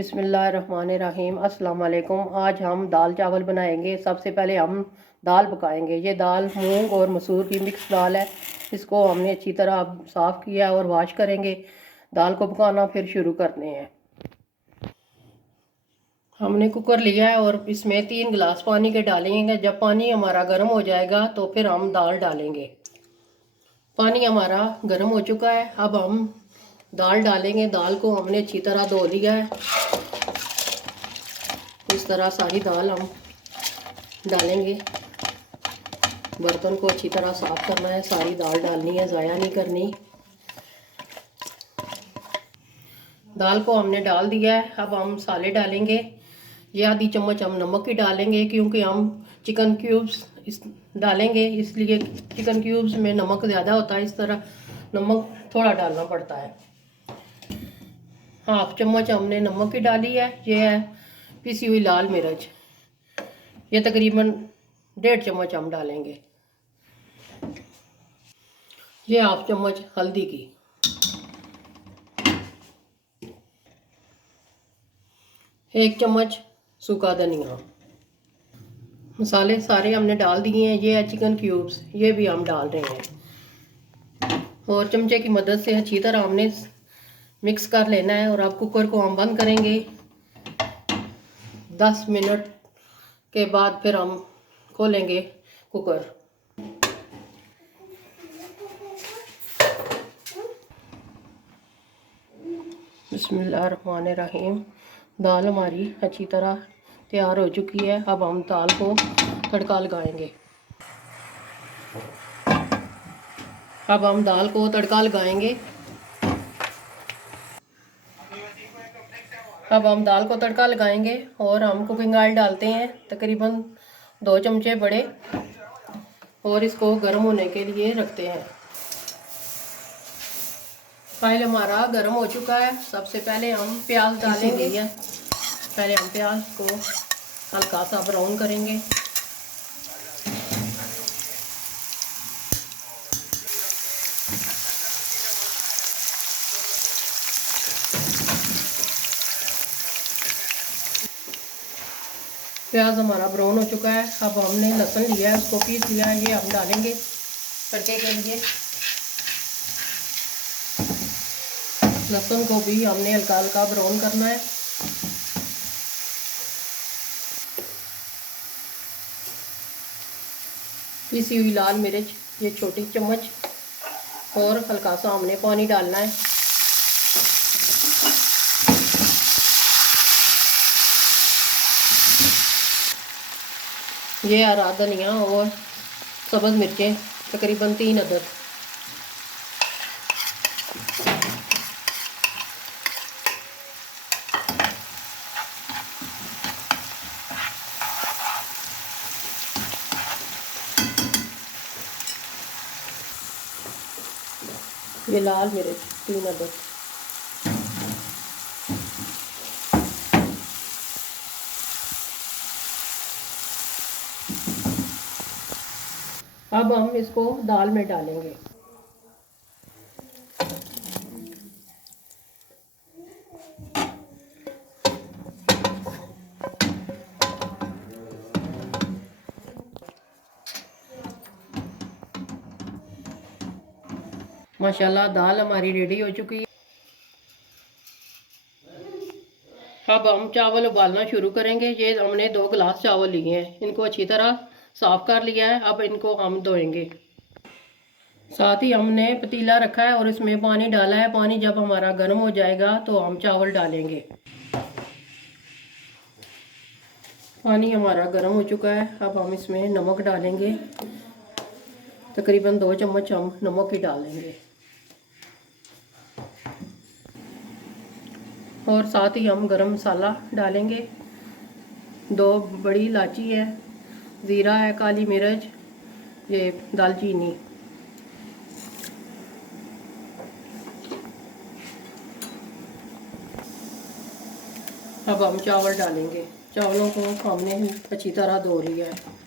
बिस्मिल्लाहिर्रहमानिर्रहीम। अस्सलाम वालेकुम। आज हम दाल चावल बनाएंगे। सबसे पहले हम दाल पकाएंगे। ये दाल मूंग और मसूर की मिक्स दाल है। इसको हमने अच्छी तरह साफ़ किया और वॉश करेंगे। दाल को पकाना फिर शुरू करते हैं। हमने कुकर लिया है और इसमें 3 गिलास पानी के डालेंगे। जब पानी हमारा गर्म हो जाएगा तो फिर हम दाल डालेंगे। पानी हमारा गर्म हो चुका है। अब हम दाल डालेंगे। दाल को हमने अच्छी तरह धो लिया है। इस तरह सारी दाल हम डालेंगे। बर्तन को अच्छी तरह साफ़ करना है। सारी दाल डालनी है, ज़ाया नहीं करनी। दाल को हमने डाल दिया है। अब हम मसाले डालेंगे। ये आधी चम्मच हम नमक की डालेंगे, क्योंकि हम चिकन क्यूब्स डालेंगे, इसलिए चिकन क्यूब्स में नमक ज़्यादा होता है। इस तरह नमक थोड़ा डालना पड़ता है। हाफ चम्मच हमने नमक की डाली है। ये है पिसी हुई लाल मिर्च। ये तकरीबन 1.5 चम्मच हम डालेंगे। ये हाफ चम्मच हल्दी की। एक चम्मच सूखा धनिया। मसाले सारे हमने डाल दिए हैं। ये है चिकन क्यूब्स, ये भी हम डाल रहे हैं और चमचे की मदद से अच्छी तरह हमने मिक्स कर लेना है। और अब कुकर को हम बंद करेंगे। 10 मिनट के बाद फिर हम खोलेंगे कुकर। बिस्मिल्लाहिर्रहमानिर्रहीम। दाल हमारी अच्छी तरह तैयार हो चुकी है। अब हम दाल को तड़का लगाएंगे। अब हम दाल को तड़का लगाएंगे। अब हम दाल को तड़का लगाएंगे और हम कुकिंग ऑयल डालते हैं, तकरीबन 2 चमचे बड़े, और इसको गर्म होने के लिए रखते हैं। ऑयल हमारा गर्म हो चुका है। सबसे पहले हम प्याज डालेंगे। पहले हम प्याज को हल्का सा ब्राउन करेंगे। प्याज हमारा ब्राउन हो चुका है। अब हमने लहसुन लिया है, उसको पीस लिया है, ये हम डालेंगे तड़के के लिए। लहसुन को भी हमने हल्का हल्का ब्राउन करना है। पीसी हुई लाल मिर्च, ये छोटी चम्मच, और हल्का सा हमने पानी डालना है। ये हरा धनिया और सब्ज़ मिर्चें, तकरीबन 3 अदद। ये लाल मिर्च 3 अदद। अब हम इसको दाल में डालेंगे। माशाल्लाह दाल हमारी रेडी हो चुकी है। अब हम चावल उबालना शुरू करेंगे। ये हमने 2 गिलास चावल लिए हैं, इनको अच्छी तरह साफ़ कर लिया है। अब इनको हम धोएंगे। साथ ही हमने पतीला रखा है और इसमें पानी डाला है। पानी जब हमारा गर्म हो जाएगा तो हम चावल डालेंगे। पानी हमारा गर्म हो चुका है। अब हम इसमें नमक डालेंगे। तकरीबन 2 चम्मच हम नमक ही डालेंगे। और साथ ही हम गरम मसाला डालेंगे। 2 बड़ी इलायची है, ज़ीरा है, काली मिर्च, ये दालचीनी। अब हम चावल डालेंगे। चावलों को हमने अच्छी तरह धो लिया है।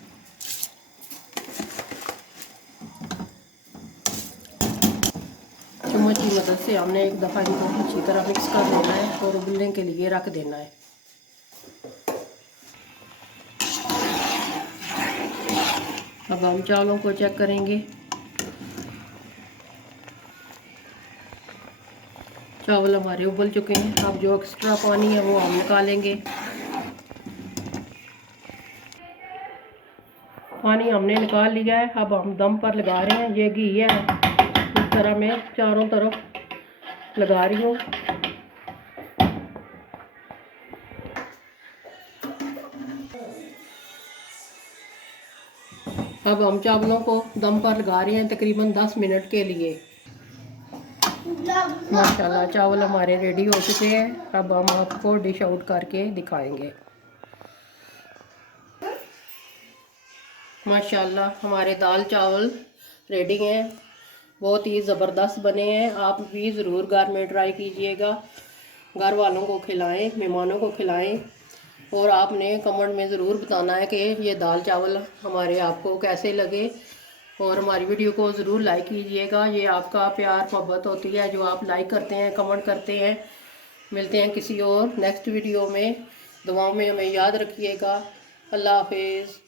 चम्मच की मदद से हमने एक दफ़ा इनको अच्छी तरह मिक्स कर देना है और उबलने के लिए रख देना है। अब हम चावलों को चेक करेंगे। चावल हमारे उबल चुके हैं। अब जो एक्स्ट्रा पानी है वो हम निकालेंगे। पानी हमने निकाल लिया है। अब हम दम पर लगा रहे हैं। ये घी है, इस तरह मैं चारों तरफ लगा रही हूँ। अब हम चावलों को दम पर लगा रहे हैं तकरीबन 10 मिनट के लिए। माशाल्लाह चावल हमारे रेडी हो चुके हैं। अब हम आपको डिश आउट करके दिखाएंगे। माशाल्लाह हमारे दाल चावल रेडी हैं, बहुत ही ज़बरदस्त बने हैं। आप भी ज़रूर घर में ट्राई कीजिएगा, घर वालों को खिलाएं, मेहमानों को खिलाएं। और आपने कमेंट में ज़रूर बताना है कि ये दाल चावल हमारे आपको कैसे लगे। और हमारी वीडियो को ज़रूर लाइक कीजिएगा। ये आपका प्यार मोहब्बत होती है जो आप लाइक करते हैं, कमेंट करते हैं। मिलते हैं किसी और नेक्स्ट वीडियो में। दुआओं में हमें याद रखिएगा। अल्लाह हाफिज़।